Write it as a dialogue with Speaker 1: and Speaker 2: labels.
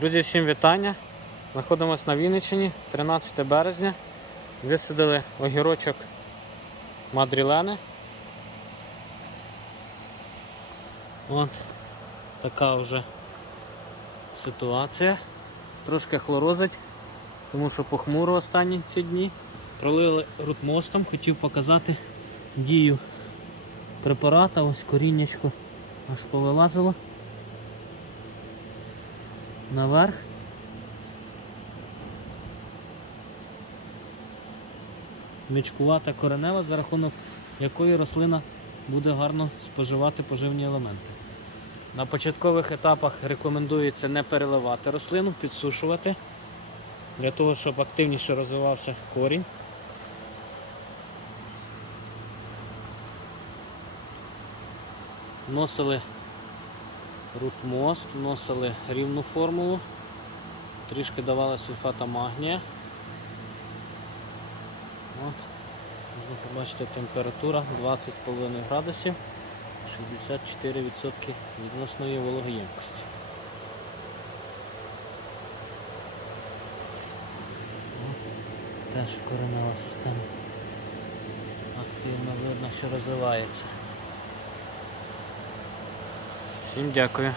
Speaker 1: Друзі, всім вітання. Знаходимося на Вінниччині, 13 березня. Висадили огірочок Мадрілени. От така вже ситуація. Трошки хлорозить, тому що похмуро останні ці дні. Пролили рутмостом, хотів показати дію препарата, ось коріннячко аж повилазило наверх. Мічкувата коренева, за рахунок якої рослина буде гарно споживати поживні елементи. На початкових етапах рекомендується не переливати рослину, підсушувати, для того, щоб активніше розвивався корінь. Вносили рутмост, вносили рівну формулу, трішки давали сульфата магнія. От. Можна побачити температура 20,5 градусів, 64% відносної вологоємкості. Теж коренева система. Активно видно, що розвивається. Всім дякую.